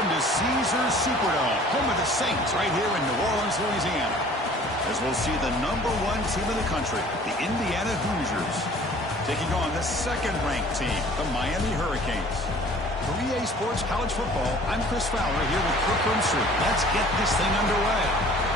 Welcome to Caesars Superdome, home of the Saints, right here in New Orleans, Louisiana. As we'll see the #1 team in the country, the Indiana Hoosiers, taking on the second-ranked team, the Miami Hurricanes. For EA Sports College Football, I'm Chris Fowler here with Kirk Herbstreit. Let's get this thing underway.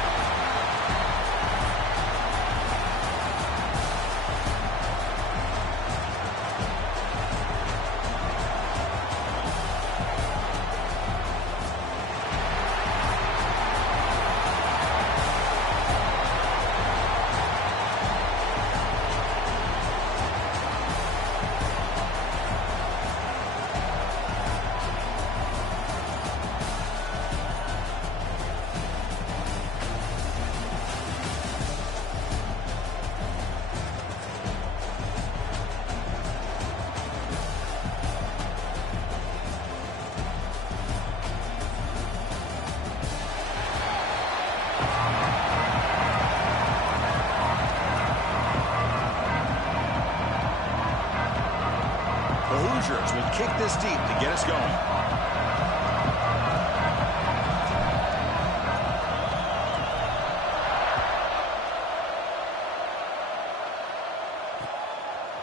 The Hoosiers will kick this deep to get us going.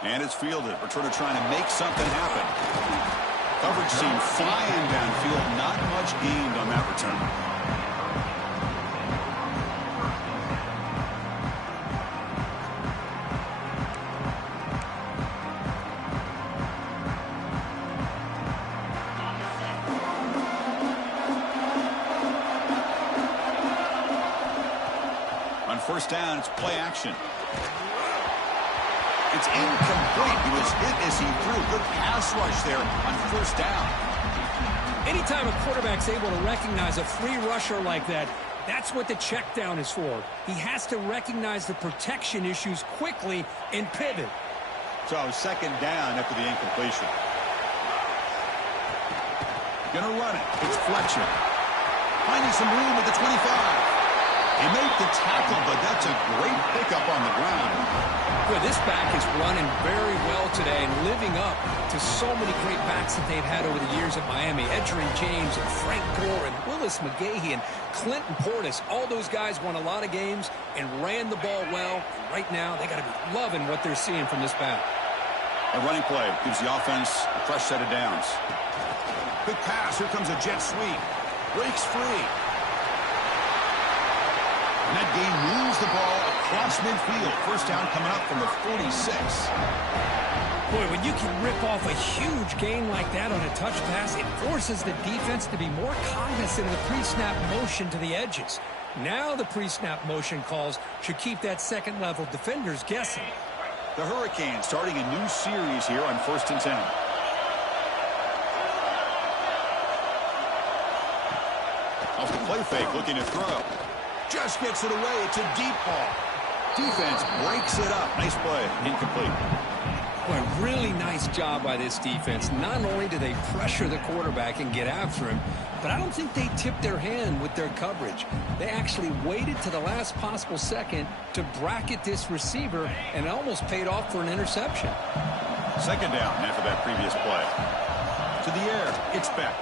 And it's fielded. Returner trying to make something happen. Coverage team flying downfield. Not much gained on that return. On first down, it's play action. It's incomplete. He was hit as he threw. Good pass rush there on first down. Anytime a quarterback's able to recognize a free rusher like that, that's what the check down is for. He has to recognize the protection issues quickly and pivot. So second down after the incompletion. Gonna run it. It's Fletcher. Finding some room at the 25. He made the tackle, but that's a great pickup on the ground. Boy, this back is running very well today and living up to so many great backs that they've had over the years at Miami. Edgerrin James and Frank Gore and Willis McGahee and Clinton Portis. All those guys won a lot of games and ran the ball well. And right now, they got to be loving what they're seeing from this back. A running play gives the offense a fresh set of downs. Quick pass. Here comes a jet sweep. Breaks free. And that game moves the ball across midfield. First down coming up from the 46. Boy, when you can rip off a huge gain like that on a touch pass, it forces the defense to be more cognizant of the pre-snap motion to the edges. Now the pre-snap motion calls should keep that second-level defenders guessing. The Hurricanes starting a new series here on 1st and 10. Off the play fake, looking to throw. Just gets it away. It's a deep ball. Defense breaks it up. Nice play. Incomplete. Boy, really nice job by this defense. Not only do they pressure the quarterback and get after him, but I don't think they tipped their hand with their coverage. They actually waited to the last possible second to bracket this receiver, and it almost paid off for an interception. Second down after that previous play. To the air. It's Beck.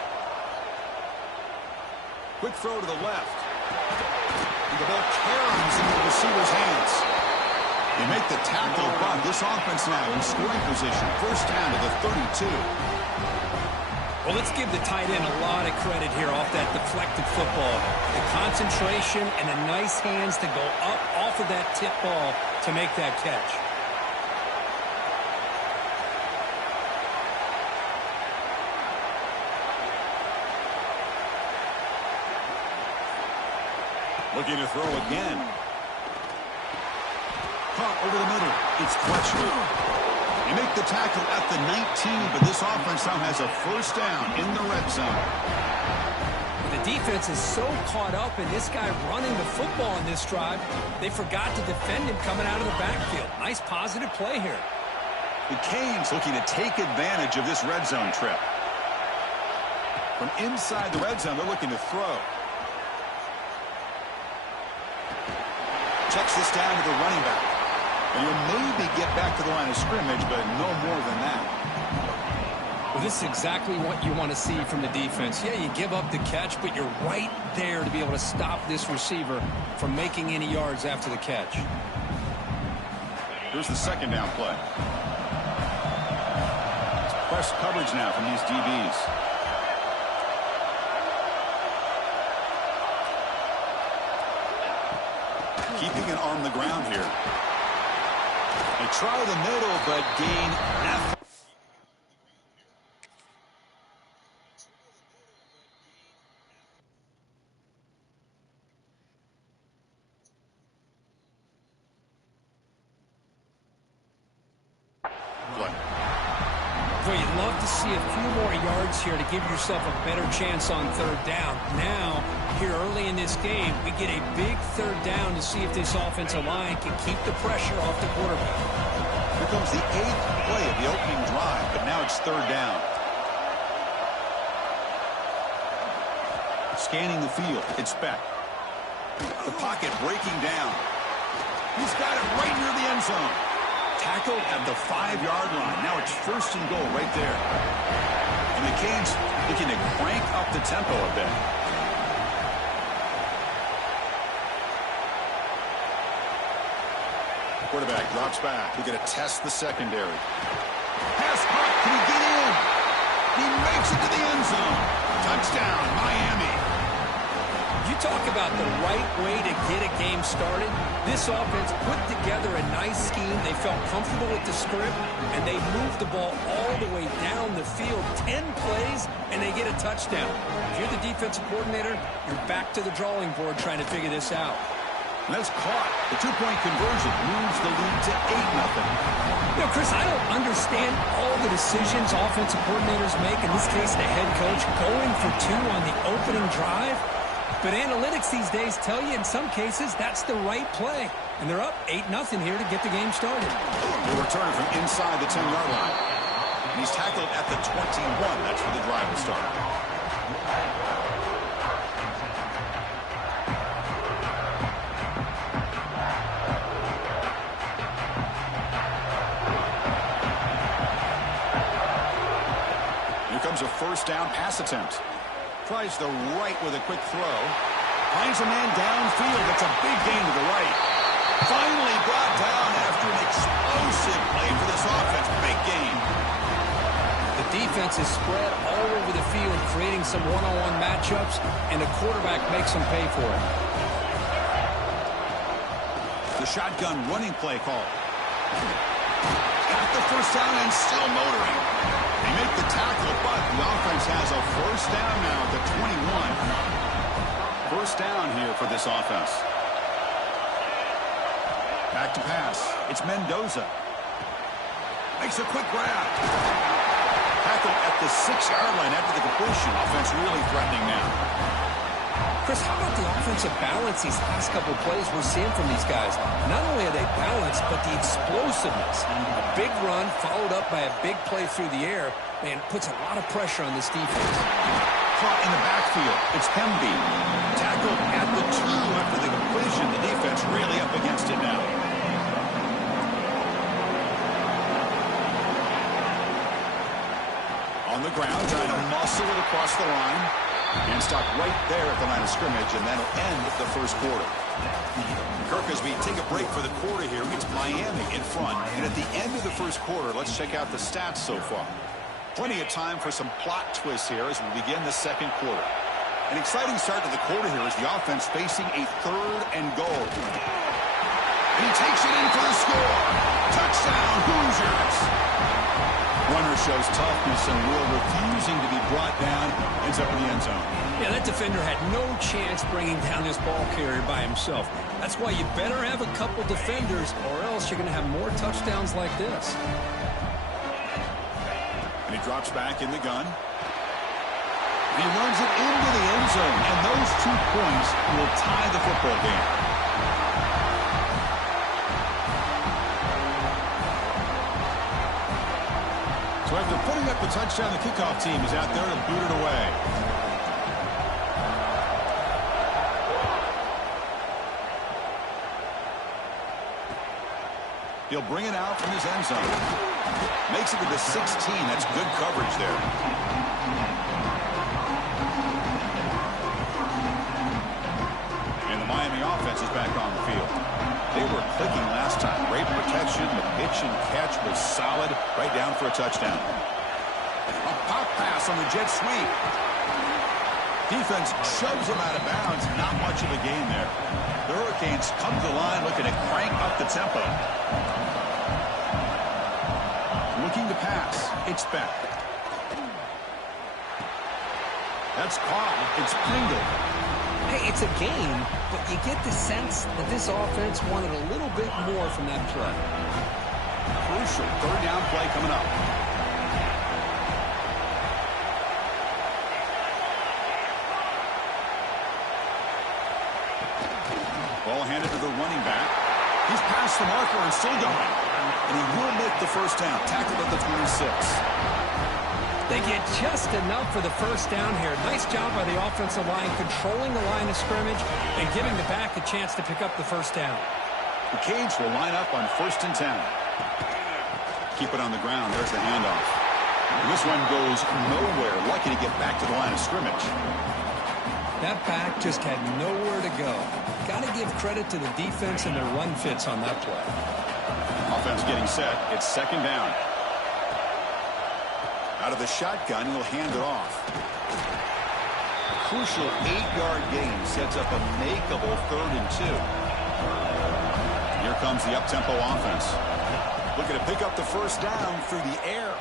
Quick throw to the left. The ball caroms in the receiver's hands. They make the tackle, but this offense now in scoring position. First down to the 32. Well, let's give the tight end a lot of credit here off that deflected football. The concentration and the nice hands to go up off of that tip ball to make that catch. Looking to throw again. Caught over the middle. It's Fletcher. They make the tackle at the 19, but this offense now has a first down in the red zone. The defense is so caught up in this guy running the football in this drive, they forgot to defend him coming out of the backfield. Nice positive play here. The Canes looking to take advantage of this red zone trip. From inside the red zone, they're looking to throw. Checks this down to the running back. And he'll maybe get back to the line of scrimmage, but no more than that. This is exactly what you want to see from the defense. Yeah, you give up the catch, but you're right there to be able to stop this receiver from making any yards after the catch. Here's the second down play. Press coverage now from these DBs. Keeping it on the ground here. They try the middle, but gain nothing. Well, you'd love to see a few more yards here to give yourself a better chance on third down. Now, here early in this game, we get a big third down to see if this offensive line can keep the pressure off the quarterback. Here comes the 8th play of the opening drive, but now it's third down. Scanning the field, it's Beck. The pocket breaking down. He's got it right near the end zone. Tackled at the 5-yard line. Now it's first and goal right there. And the Canes looking to crank up the tempo a bit. Quarterback drops back. We're going to test the secondary. Pass caught. Can he get in? He makes it to the end zone. Touchdown, Miami. You talk about the right way to get a game started. This offense put together a nice scheme. They felt comfortable with the script, and they moved the ball all the way down the field. 10 plays, and they get a touchdown. If you're the defensive coordinator, you're back to the drawing board trying to figure this out. And that's caught. The two-point conversion moves the lead to 8-0. You know, Chris, I don't understand all the decisions offensive coordinators make. In this case, the head coach going for 2 on the opening drive. But analytics these days tell you in some cases that's the right play. And they're up 8-0 here to get the game started. They return from inside the 10-yard line. And he's tackled at the 21. That's where the drive will start. Here comes a first down pass attempt. Tries the right with a quick throw. Finds a man downfield. That's a big gain to the right. Finally brought down after an explosive play for this offense. Big gain. The defense is spread all over the field, creating some one-on-one matchups, and the quarterback makes them pay for it. The shotgun running play call. Got the first down and still motoring. They make the tackle, but the offense has a first down now at the 21. First down here for this offense. Back to pass. It's Mendoza. Makes a quick grab. Tackle at the 6-yard line after the completion. Offense really threatening now. Chris, how about the offensive balance these last couple of plays we're seeing from these guys? Not only are they balanced, but the explosiveness. A big run followed up by a big play through the air, man, puts a lot of pressure on this defense. Caught in the backfield. It's Pemby. Tackled at the 2 after the completion. The defense really up against it now. On the ground, trying to muscle it across the line. And stop right there at the line of scrimmage, and that'll end the first quarter. Kirk, as we take a break for the quarter here, it's Miami in front. And at the end of the first quarter, let's check out the stats so far. Plenty of time for some plot twists here as we begin the second quarter. An exciting start to the quarter here as the offense facing a 3rd and goal. And he takes it in for the score. Touchdown, Hoosiers. Runner shows toughness and will, refusing to be brought down, ends up in the end zone. Yeah, that defender had no chance bringing down this ball carrier by himself. That's why you better have a couple defenders, or else you're going to have more touchdowns like this. And he drops back in the gun. And he runs it into the end zone, and those 2 points will tie the football game. So after putting up the touchdown, the kickoff team is out there to boot it away. He'll bring it out from his end zone. Makes it to the 16. That's good coverage there. And the Miami offense is back on the field. They were clicking last time. Great protection. The pitch and catch was solid. Right down for a touchdown. A pop pass on the jet sweep. Defense shoves him out of bounds. Not much of a gain there. The Hurricanes come to the line looking to crank up the tempo. Looking to pass. It's back. That's caught. It's Pringle. Hey, it's a game, but you get the sense that this offense wanted a little bit more from that play. Crucial third down play coming up. Ball handed to the running back. He's past the marker and still going. And he will make the first down. Tackled at the 26. They get just enough for the first down here. Nice job by the offensive line, controlling the line of scrimmage and giving the back a chance to pick up the first down. The Canes will line up on 1st and 10. Keep it on the ground. There's the handoff. And this one goes nowhere. Lucky to get back to the line of scrimmage. That back just had nowhere to go. Got to give credit to the defense and their run fits on that play. Offense getting set. It's 2nd down. Out of the shotgun, he'll hand it off. Crucial 8-yard gain sets up a makeable 3rd and 2. Here comes the up-tempo offense. Looking to pick up the first down through the air.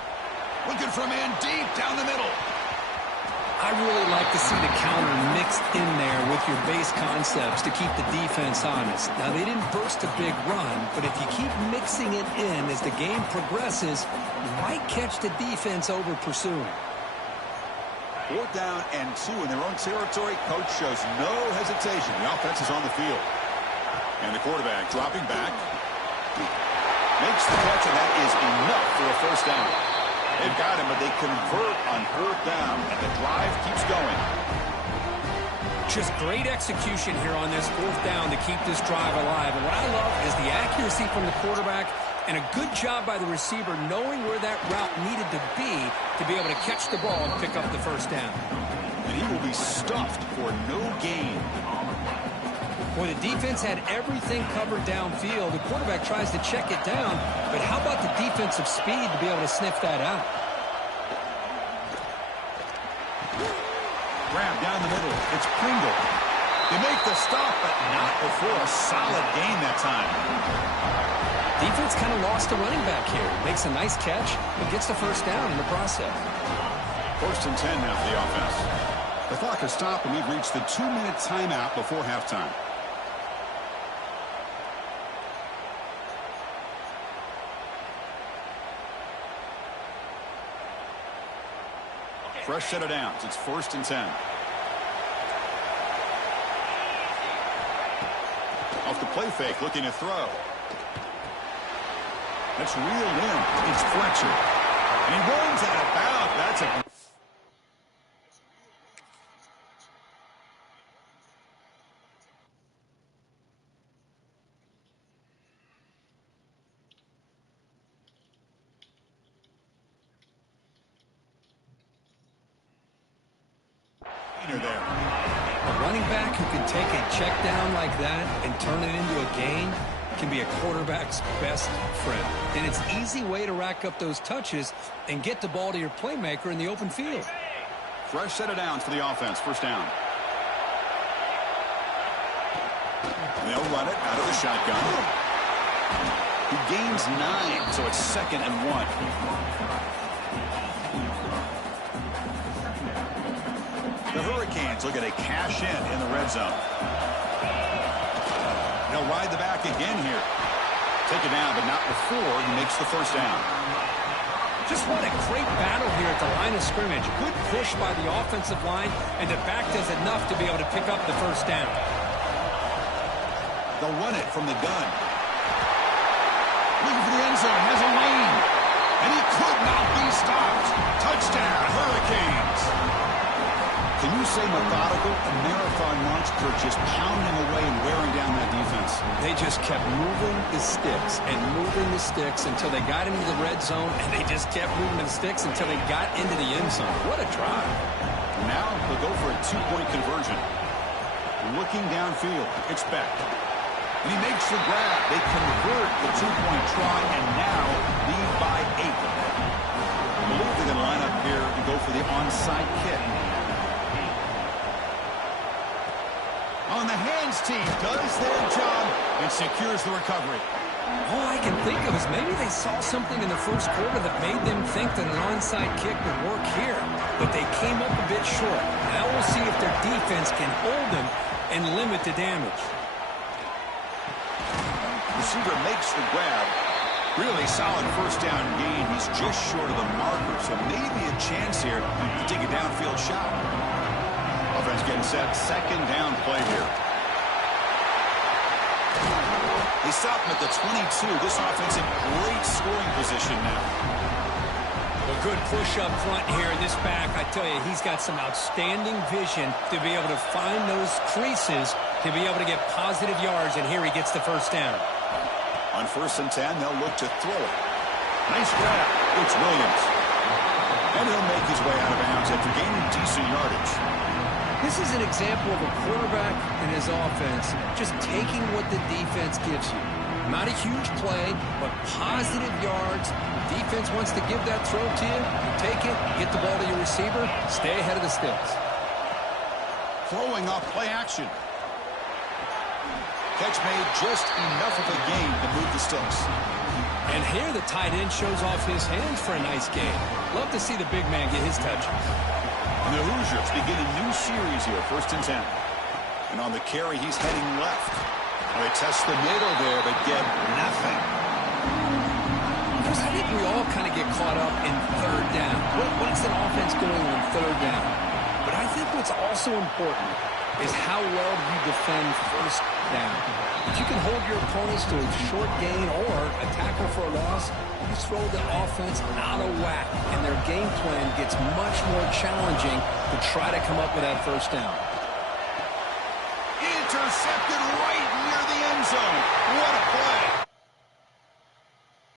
Looking for a man deep down the middle. I really like to see the counter mixed in there with your base concepts to keep the defense honest. Now, they didn't burst a big run, but if you keep mixing it in as the game progresses, you might catch the defense over pursuing. 4th down and 2 in their own territory. Coach shows no hesitation. The offense is on the field. And the quarterback dropping back. Makes the catch, and that is enough for a first down. They've got him, but they convert on 4th down, and the drive keeps going. Just great execution here on this 4th down to keep this drive alive. And what I love is the accuracy from the quarterback and a good job by the receiver knowing where that route needed to be able to catch the ball and pick up the first down. And he will be stuffed for no gain. Boy, the defense had everything covered downfield. The quarterback tries to check it down, but how about the defensive speed to be able to sniff that out? Grab down the middle. It's Pringle. They make the stop, but not before a solid gain that time. Defense kind of lost the running back here. Makes a nice catch, but gets the first down in the process. 1st and 10 now for the offense. The clock has stopped, and we've reached the 2-minute timeout before halftime. Fresh set of downs. It's 1st and 10. Off the play fake, looking to throw. That's reeled in. It's Fletcher. And he runs out of bounds. That's a... there. A running back who can take a check down like that and turn it into a gain can be a quarterback's best friend. And it's an easy way to rack up those touches and get the ball to your playmaker in the open field. Fresh set of downs for the offense. 1st down. They'll run it out of the shotgun. He gains 9, so it's 2nd and 1. The Hurricanes looking to cash in the red zone. He'll ride the back again here. Take it down, but not before he makes the first down. Just what a great battle here at the line of scrimmage. Good push by the offensive line, and the back does enough to be able to pick up the first down. They'll run it from the gun. Looking for the end zone, has a lane. And he could not be stopped. Touchdown, Hurricanes. Can you say methodical, a marathon launch, Kurt, just pounding away and wearing down that defense. They just kept moving the sticks and moving the sticks until they got into the red zone, and they just kept moving the sticks until they got into the end zone. What a drive. Now they'll go for a two-point conversion. Looking downfield, it's Beck. And he makes the grab. They convert the two-point try, and now lead by 8. I believe they're going to line up here and go for the onside kick. On the hands team does their job and secures the recovery. All I can think of is maybe they saw something in the first quarter that made them think that an onside kick would work here. But they came up a bit short. Now we'll see if their defense can hold them and limit the damage. Receiver makes the grab. Really solid first down gain. He's just short of the marker, so maybe a chance here to take a downfield shot. Offense getting set. Second down play here. They stop him at the 22. This offense in great scoring position now. A good push up front here. This back, I tell you, he's got some outstanding vision to be able to find those creases, to be able to get positive yards, and here he gets the first down. On 1st and 10, they'll look to throw it. Nice grab. It's Williams. And he'll make his way out of bounds after gaining decent yardage. This is an example of a quarterback and his offense just taking what the defense gives you. Not a huge play, but positive yards. Defense wants to give that throw to you. You take it, get the ball to your receiver, stay ahead of the sticks. Throwing off play action. Catch made just enough of a gain to move the sticks. And here the tight end shows off his hands for a nice gain. Love to see the big man get his touches. And the Hoosiers begin a new series here, 1st and 10. And on the carry, he's heading left. Well, they test the middle there, but get nothing. Because I think we all kind of get caught up in third down. What's an offense going on third down? But I think what's also important is how well you defend first down. If you can hold your opponents to a short gain or a tackle for a loss, you throw the offense out of whack, and their game plan gets much more challenging to try to come up with that first down. Intercepted right near the end zone.